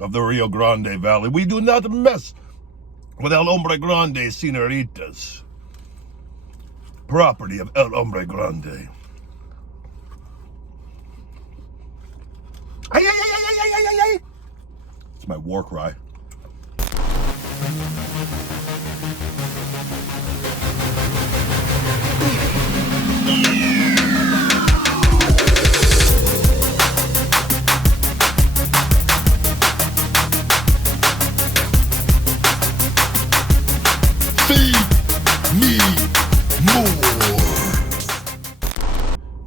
of the Rio Grande Valley. We do not mess with El Hombre Grande, senoritas. Property of El Hombre Grande. Ay, ay, ay, ay, ay, ay, ay, ay. It's my war cry. Feed me more.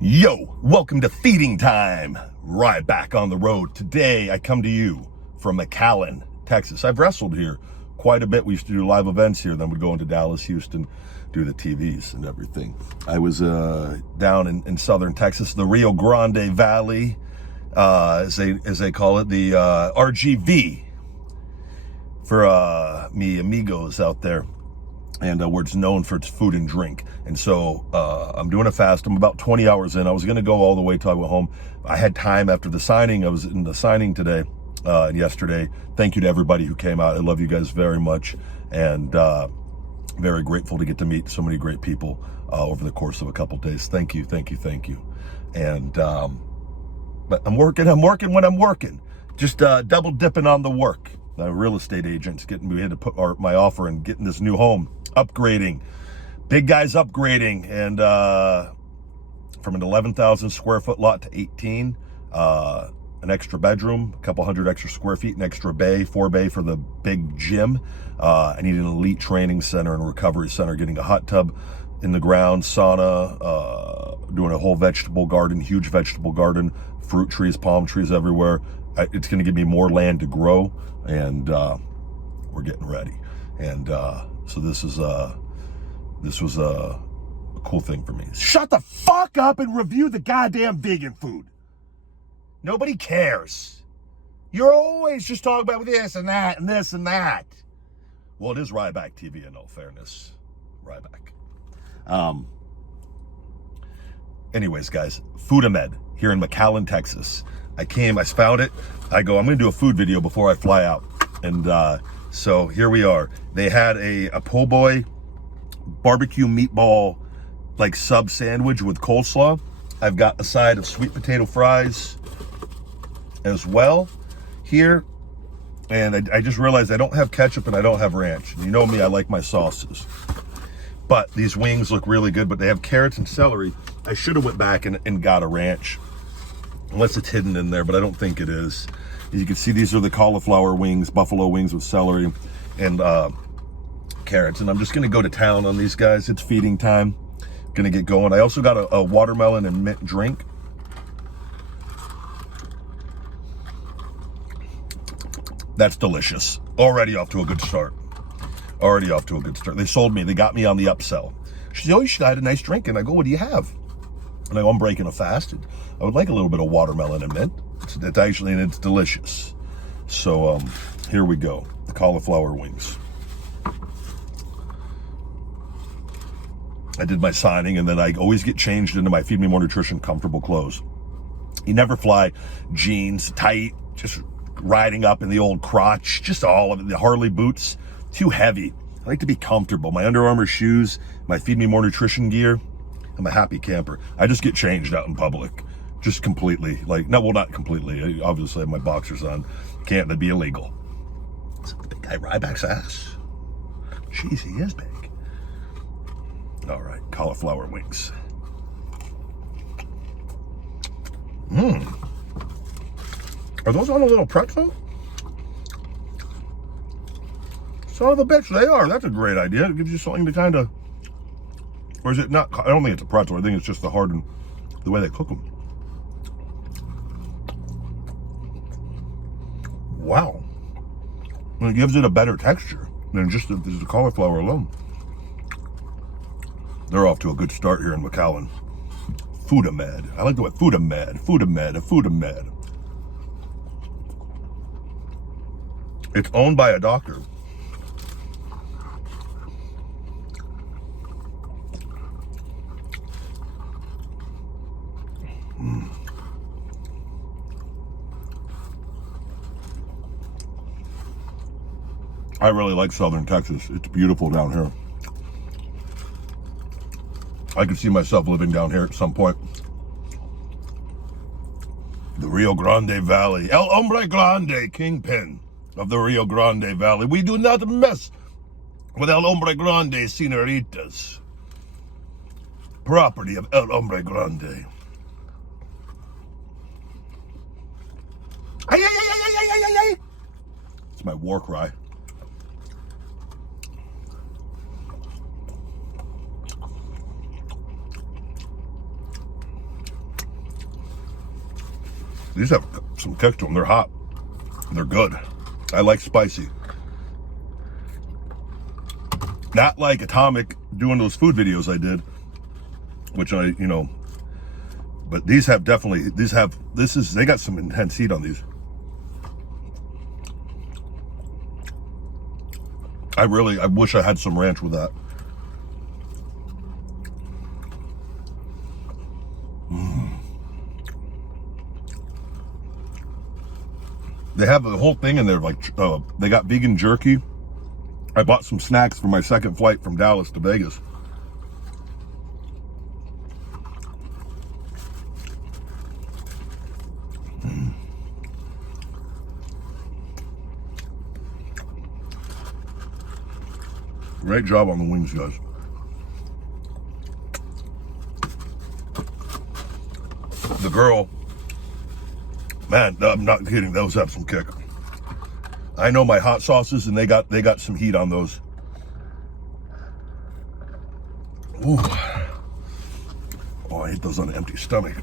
Yo, welcome to Feeding Time. Ryback on the road. Today, I come to you from McAllen, Texas. I've wrestled here quite a bit. We used to do live events here. Then we'd go into Dallas, Houston, do the TVs and everything. I was down in southern Texas, the Rio Grande Valley, as they call it, the RGV for me amigos out there. And where it's known for its food and drink. And so I'm doing a fast. I'm about 20 hours in. I was going to go all the way till I went home. I had time after the signing. I was in the signing today and yesterday. Thank you to everybody who came out. I love you guys very much. And very grateful to get to meet so many great people over the course of a couple days. Thank you, thank you, thank you. And but I'm working when I'm working. Just double dipping on the work. Real estate agents we had to put my offer in getting this new home. Upgrading, big guys upgrading, and from an 11,000 square foot lot to 18, an extra bedroom, a couple hundred extra square feet, an extra bay, 4-bay for the big gym. I need an elite training center and recovery center, getting a hot tub in the ground, sauna, doing a whole vegetable garden, huge vegetable garden, fruit trees, palm trees everywhere. It's going to give me more land to grow, and we're getting ready. And so this was a cool thing for me. Shut the fuck up and review the goddamn vegan food. Nobody cares. You're always just talking about this and that and this and that. Well, it is Ryback TV in all fairness. Ryback. Anyways, guys, FoodaMed here in McAllen, Texas. I found it. I'm going to do a food video before I fly out. And so here we are. They had a po' boy barbecue meatball like sub sandwich with coleslaw. I've got a side of sweet potato fries as well here. And I just realized I don't have ketchup and I don't have ranch. You know me, I like my sauces. But these wings look really good, but they have carrots and celery. I should have went back and got a ranch. Unless it's hidden in there, but I don't think it is. As you can see, these are the cauliflower wings, buffalo wings with celery and carrots. And I'm just gonna go to town on these guys. It's feeding time. Gonna get going. I also got a watermelon and mint drink. That's delicious. Already off to a good start. Already off to a good start. They sold me, they got me on the upsell. She said, oh, you should have had a nice drink. And I go, what do you have? And I go, I'm breaking a fast. I would like a little bit of watermelon and mint. It's actually, and it's delicious. So here we go, the cauliflower wings. I did my signing, and then I always get changed into my Feed Me More Nutrition comfortable clothes. You never fly jeans, tight, just riding up in the old crotch, just all of it, the Harley boots, too heavy. I like to be comfortable. My Under Armour shoes, my Feed Me More Nutrition gear. I'm a happy camper. I just get changed out in public. Just completely, well, not completely. Obviously, I have my boxers on. Can't, that'd be illegal. Is that the big guy Ryback's ass? Jeez, he is big. All right, cauliflower wings. Are those on a little pretzel? Son of a bitch, they are. That's a great idea. It gives you something to kind of, or is it not? I don't think it's a pretzel. I think it's just the hardened, the way they cook them. Wow. And it gives it a better texture than just the cauliflower alone. They're off to a good start here in McAllen. FoodaMed. I like the way FoodaMed. It's owned by a doctor. I really like Southern Texas. It's beautiful down here. I could see myself living down here at some point. The Rio Grande Valley. El Hombre Grande, kingpin of the Rio Grande Valley. We do not mess with El Hombre Grande, senoritas. Property of El Hombre Grande. Ay, ay, ay, ay, ay, ay, ay, ay. It's my war cry. These have some kick to them. They're hot. They're good. I like spicy. Not like Atomic doing those food videos I did, which but these have definitely, they got some intense heat on these. I wish I had some ranch with that. They have the whole thing in there, like, they got vegan jerky. I bought some snacks for my second flight from Dallas to Vegas. Great job on the wings, guys. The girl, man, I'm not kidding. Those have some kick. I know my hot sauces, and they got some heat on those. Ooh. Oh, I ate those on an empty stomach.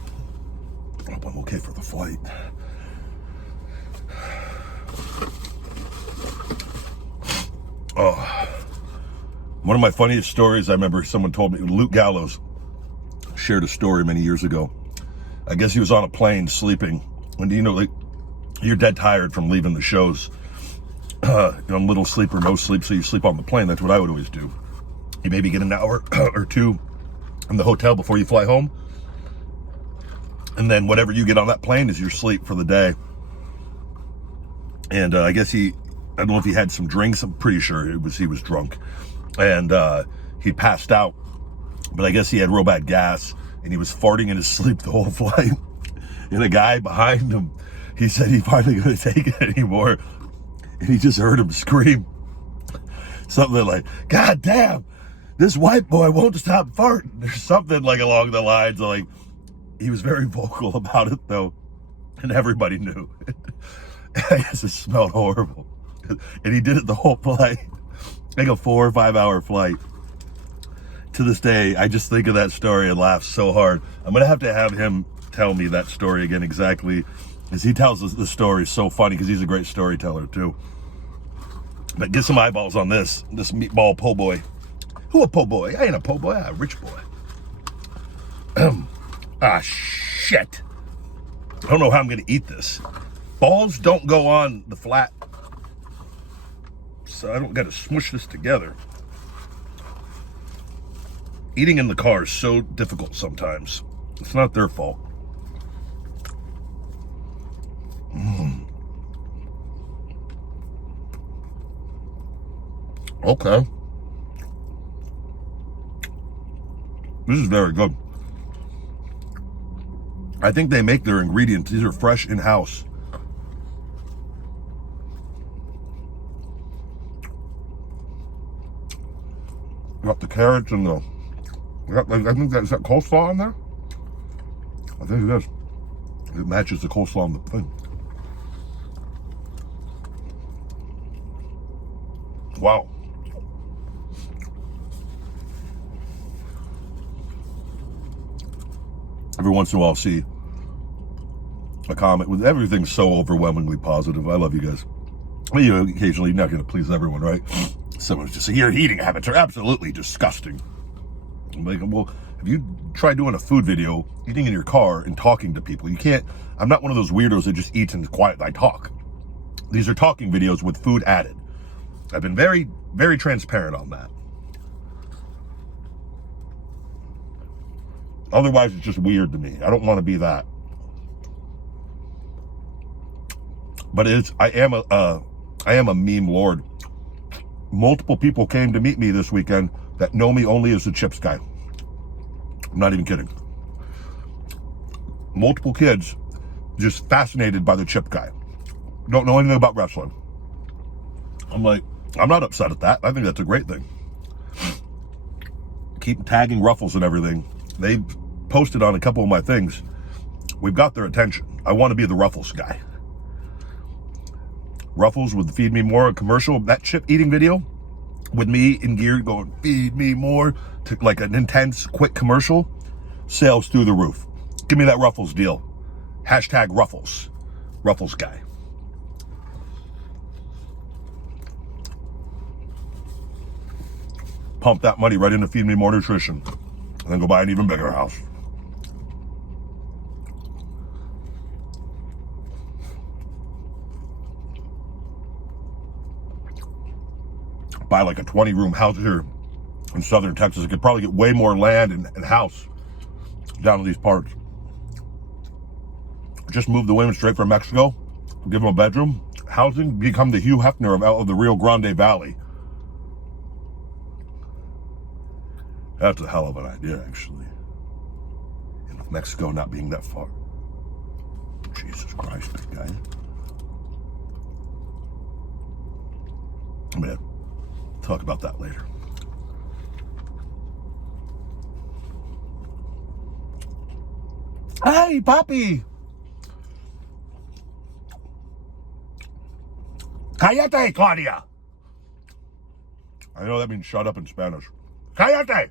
Hope I'm okay for the flight. Oh, one of my funniest stories, I remember someone told me, Luke Gallows shared a story many years ago. I guess he was on a plane sleeping. When like, you're dead tired from leaving the shows. Little sleep or no sleep, so you sleep on the plane. That's what I would always do. You maybe get an hour or two in the hotel before you fly home. And then whatever you get on that plane is your sleep for the day. And I guess I don't know if he had some drinks. I'm pretty sure he was drunk. And he passed out. But I guess he had real bad gas. And he was farting in his sleep the whole flight. And a guy behind him, he said he finally couldn't take it anymore. And he just heard him scream something like, "God damn, this white boy won't stop farting," or something like along the lines. Like, he was very vocal about it though, and everybody knew. I guess it smelled horrible, and he did it the whole flight, like a 4 or 5 hour flight. To this day, I just think of that story and laugh so hard. I'm gonna have to have him tell me that story again exactly, as he tells us the story so funny, because he's a great storyteller too. But get some eyeballs on this meatball po' boy. Who a po' boy? I ain't a po' boy, I'm a rich boy. Ah, shit. I don't know how I'm gonna eat this. Balls don't go on the flat, so I don't gotta smush this together. Eating in the car is so difficult sometimes. It's not their fault. Okay. This is very good. I think they make their ingredients. These are fresh in-house. Got the carrots and I think is that coleslaw in there? I think it is. It matches the coleslaw on the thing. Wow. Every once in a while I'll see a comment with everything so overwhelmingly positive. I love you guys. Occasionally you're not going to please everyone, right? Someone's just saying, your eating habits are absolutely disgusting. I'm like, well, have you tried doing a food video, eating in your car and talking to people? You can't, I'm not one of those weirdos that just eats and quiet, I talk. These are talking videos with food added. I've been very, very transparent on that. Otherwise, it's just weird to me. I don't want to be that. But I am a meme lord. multiple people came to meet me this weekend that know me only as the chips guy. I'm not even kidding. Multiple kids just fascinated by the chip guy. Don't know anything about wrestling. I'm like, I'm not upset at that. I think that's a great thing. Keep tagging Ruffles and everything. They posted on a couple of my things. We've got their attention. I want to be the Ruffles guy. Ruffles with Feed Me More commercial, that chip eating video with me in gear going, feed me more, to like an intense, quick commercial, sales through the roof. Give me that Ruffles deal. Hashtag Ruffles. Ruffles guy. Pump that money right into Feed Me More Nutrition. And then go buy an even bigger house. Buy like a 20-room house here in southern Texas. It could probably get way more land and house down to these parts. Just move the women straight from Mexico, give them a bedroom, housing, become the Hugh Hefner of the Rio Grande Valley. That's a hell of an idea, actually. And with Mexico not being that far. Jesus Christ, big guy. I'm gonna talk about that later. Hey, Papi! Cállate, Claudia! I know that means shut up in Spanish. Cállate!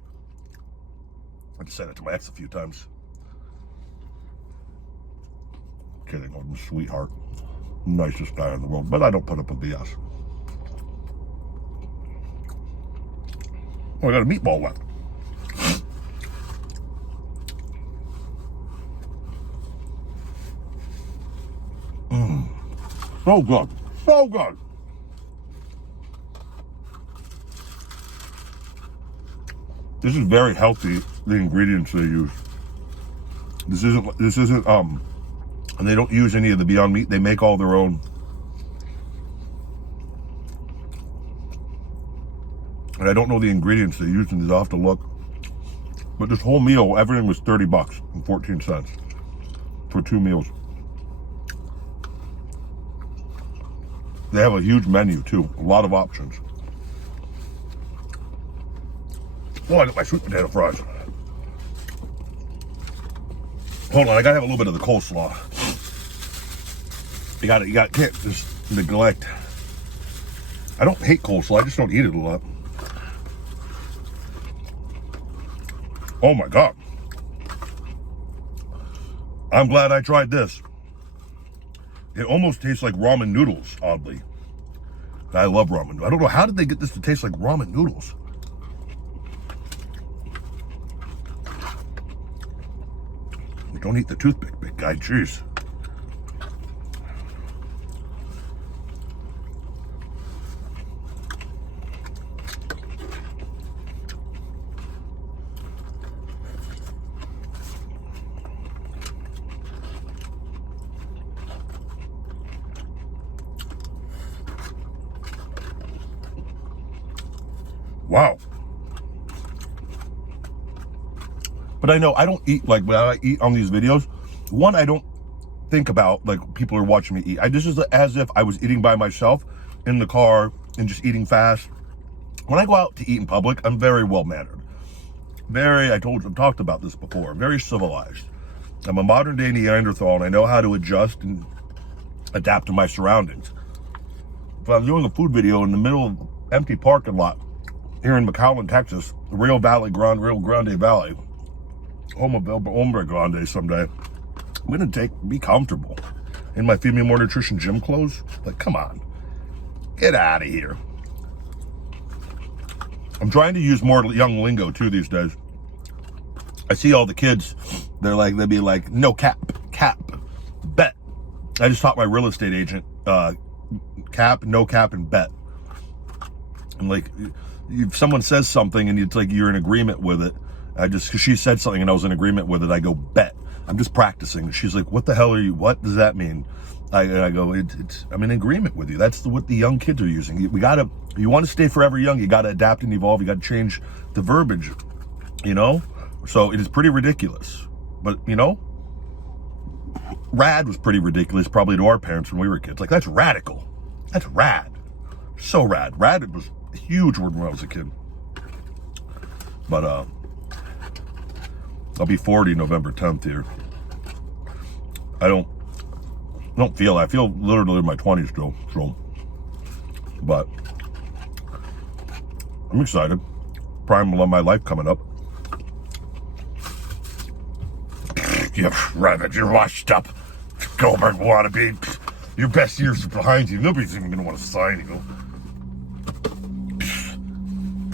I just said it to my ex a few times. Kidding, I'm a sweetheart. Nicest guy in the world, but I don't put up with BS. Oh, I got a meatball left. So good. So good. This is very healthy, the ingredients they use. This isn't and they don't use any of the Beyond Meat. They make all their own. And I don't know the ingredients they use in these. I'll have to look. But this whole meal, everything was $30 and 14 cents for 2 meals. They have a huge menu too, a lot of options. Oh, I got my sweet potato fries. Hold on, I gotta have a little bit of the coleslaw. Can't just neglect. I don't hate coleslaw, I just don't eat it a lot. Oh my God. I'm glad I tried this. It almost tastes like ramen noodles, oddly. I love ramen. I don't know, how did they get this to taste like ramen noodles? Don't eat the toothpick, big guy, jeez. Wow. But I know I don't eat like when I eat on these videos. One, I don't think about like people are watching me eat. This is as if I was eating by myself in the car and just eating fast. When I go out to eat in public, I'm very well mannered. I've talked about this before, very civilized. I'm a modern day Neanderthal and I know how to adjust and adapt to my surroundings. If I'm doing a food video in the middle of empty parking lot here in McAllen, Texas, the Rio Grande Valley, home of Hombre Grande someday, I'm gonna be comfortable in my Feed Me More Nutrition gym clothes. Like, come on, get out of here. I'm trying to use more young lingo too these days. I see all the kids, they'll be like, no cap, bet. I just taught my real estate agent, cap, no cap, and bet. I'm like, if someone says something and it's like you're in agreement with it, cause she said something and I was in agreement with it, I go bet. I'm just practicing. She's like, what the hell are you, what does that mean? I go, I'm in agreement with you. That's what the young kids are using. You want to stay forever young, you got to adapt and evolve. You got to change the verbiage, you know? So it is pretty ridiculous. But, you know, rad was pretty ridiculous probably to our parents when we were kids. Like, that's radical. That's rad. So rad. Rad was a huge word when I was a kid. But I'll be 40 November 10th here. I feel literally in my 20s still, so, but I'm excited. Prime of my life coming up. Yeah, Ryback, you're washed up. Goldberg wannabe. Your best years are behind you. Nobody's even gonna want to sign you.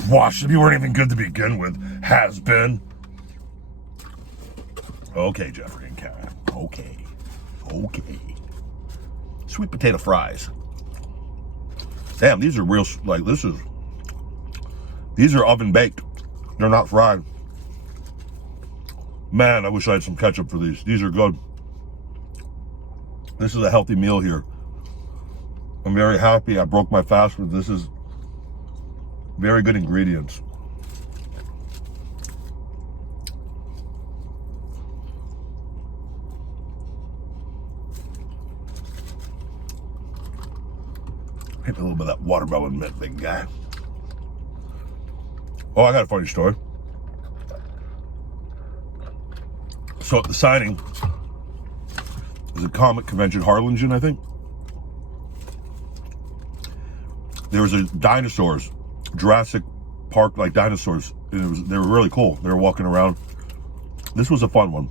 Washed up. You weren't even good to begin with. Has been. Okay, Jeffrey and Karen. Okay. Sweet potato fries. Damn, these are real, like, these are oven baked. They're not fried. Man, I wish I had some ketchup for these. These are good. This is a healthy meal here. I'm very happy I broke my fast with this. Is very good ingredients. Hit a little bit of that watermelon mint, big guy. Oh, I got a funny story. So at the signing, there's a comic convention, Harlingen, I think. There was a dinosaurs, Jurassic Park like dinosaurs. And they were really cool. They were walking around. This was a fun one.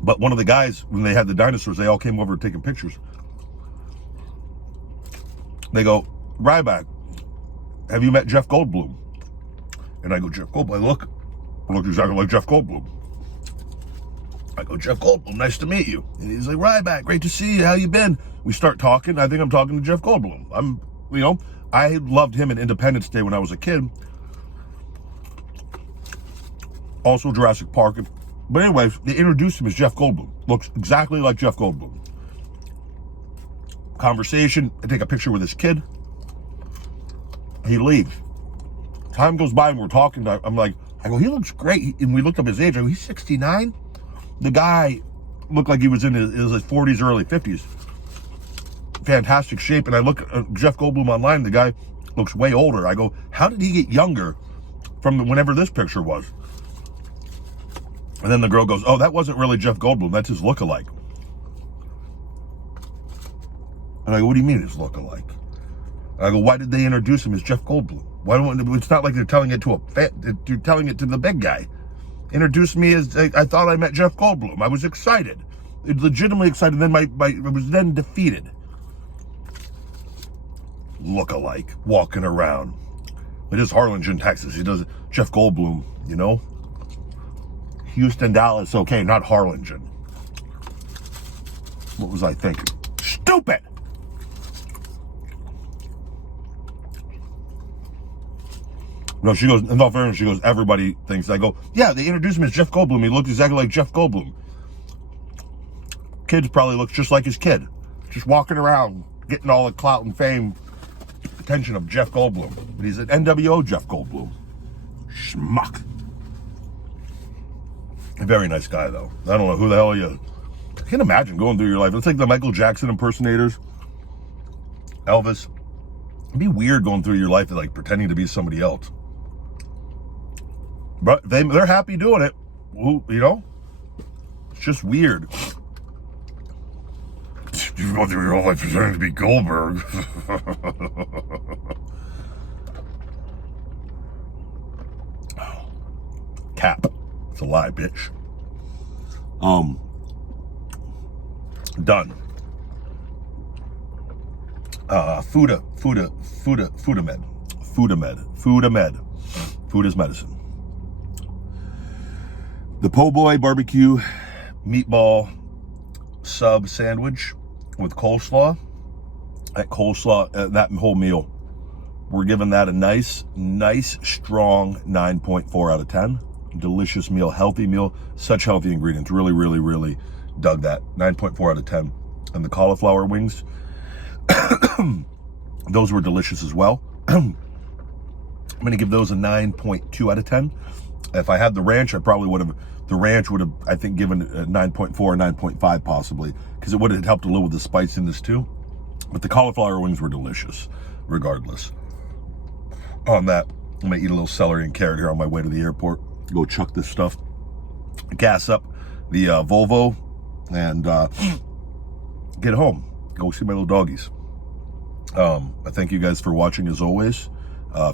But one of the guys, when they had the dinosaurs, they all came over taking pictures. They go, Ryback, have you met Jeff Goldblum? And I go, Jeff Goldblum. I look exactly like Jeff Goldblum. I go, Jeff Goldblum, nice to meet you. And he's like, Ryback, great to see you. How you been? We start talking. I think I'm talking to Jeff Goldblum. I loved him in Independence Day when I was a kid. Also Jurassic Park. But anyways, they introduced him as Jeff Goldblum. Looks exactly like Jeff Goldblum. Conversation, I take a picture with his kid. He leaves. Time goes by and we're talking. I go, he looks great. And we looked up his age. I go, he's 69? The guy looked like he was in his 40s, early 50s. Fantastic shape. And I look at Jeff Goldblum online. The guy looks way older. I go, how did he get younger from whenever this picture was? And then the girl goes, oh, that wasn't really Jeff Goldblum. That's his lookalike. And I go, what do you mean his lookalike? And I go, why did they introduce him as Jeff Goldblum? It's not like they're telling it to a fan. They're telling it to the big guy. Introduced me as, I thought I met Jeff Goldblum. I was excited. Legitimately excited. Then I was then defeated. Lookalike, walking around. It is Harlingen, Texas. He does Jeff Goldblum, you know? Houston, Dallas, okay, not Harlingen. What was I thinking? Stupid! No, she goes, in all fairness, she goes, everybody thinks. I go, yeah, they introduced him as Jeff Goldblum. He looked exactly like Jeff Goldblum. Kids probably looks just like his kid. Just walking around, getting all the clout and fame, attention of Jeff Goldblum. But he's an NWO Jeff Goldblum. Schmuck. A very nice guy, though. I don't know who the hell he is. I can't imagine going through your life. It's like the Michael Jackson impersonators. Elvis. It'd be weird going through your life like pretending to be somebody else. But they're happy doing it. You know? It's just weird. You go through your whole life pretending to be Goldberg. Cap. It's a lie, bitch. Done. FoodaMed. Food is medicine. The po' boy barbecue meatball sub sandwich with coleslaw. That whole meal, we're giving that a nice, strong 9.4 out of 10. Delicious meal, healthy meal, such healthy ingredients. Really, really, really dug that. 9.4 out of 10. and the cauliflower wings. Those were delicious as well. I'm going to give those a 9.2 out of 10. If I had the ranch, I probably would have, I think, given a 9.4 or 9.5 possibly, because it would have helped a little with the spiciness too. But the cauliflower wings were delicious, regardless. On that, I'm going to eat a little celery and carrot here on my way to the airport. Go chuck this stuff, gas up the Volvo, and get home. Go see my little doggies. I thank you guys for watching as always.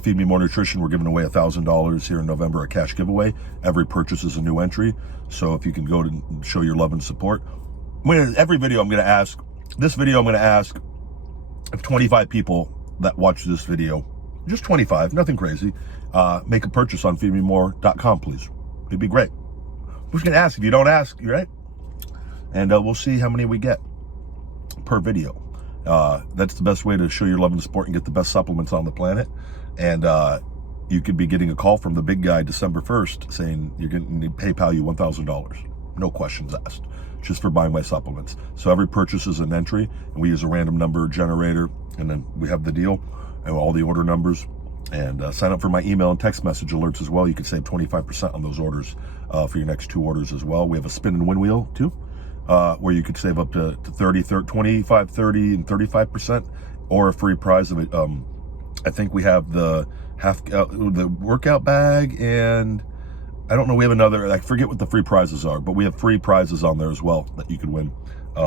Feed Me More Nutrition, we're giving away $1,000 here in November, a cash giveaway. Every purchase is a new entry. So if you can go to show your love and support. Every video I'm going to ask, this video I'm going to ask if 25 people that watch this video, just 25, nothing crazy, make a purchase on feedmemore.com, please. It'd be great. Who's going to ask? If you don't ask, you're right. And we'll see how many we get per video. That's the best way to show your love and support and get the best supplements on the planet. And you could be getting a call from the big guy December 1st saying you're going to PayPal you $1,000. No questions asked, just for buying my supplements. So every purchase is an entry, and we use a random number generator, and then we have the deal and all the order numbers. And sign up for my email and text message alerts as well. You can save 25% on those orders for your next 2 orders as well. We have a spin and win wheel too, where you could save up to 25, 30, and 35%, or a free prize of it. I think we have the the workout bag, and I don't know, we have another, I forget what the free prizes are, but we have free prizes on there as well that you can win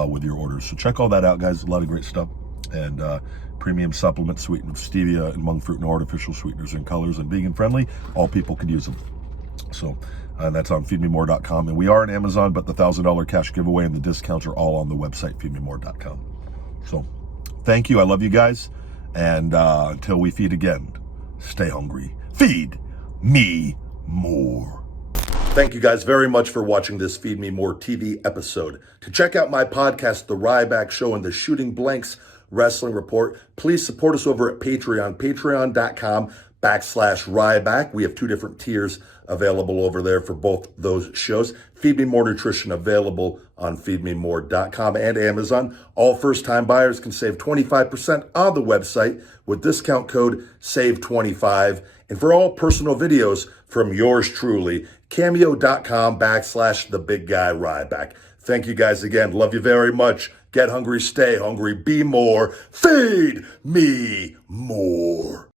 with your orders. So check all that out, guys. A lot of great stuff. And premium supplements sweetened with stevia and monk fruit, no artificial sweeteners and colors, and vegan friendly. All people could use them. So that's on feedmemore.com. And we are on Amazon, but the $1,000 cash giveaway and the discounts are all on the website, feedmemore.com. So thank you. I love you guys. And until we feed again, stay hungry. Feed me more. Thank you guys very much for watching this Feed Me More TV episode. To check out my podcast, The Ryback Show and the Shooting Blanks Wrestling Report, please support us over at Patreon, patreon.com/Ryback. We have 2 different tiers available over there for both those shows. Feed Me More Nutrition available on feedmemore.com and Amazon. All first-time buyers can save 25% on the website with discount code SAVE25. And for all personal videos from yours truly, cameo.com/thebigguy.Ryback. Thank you guys again. Love you very much. Get hungry, stay hungry, be more. Feed me more.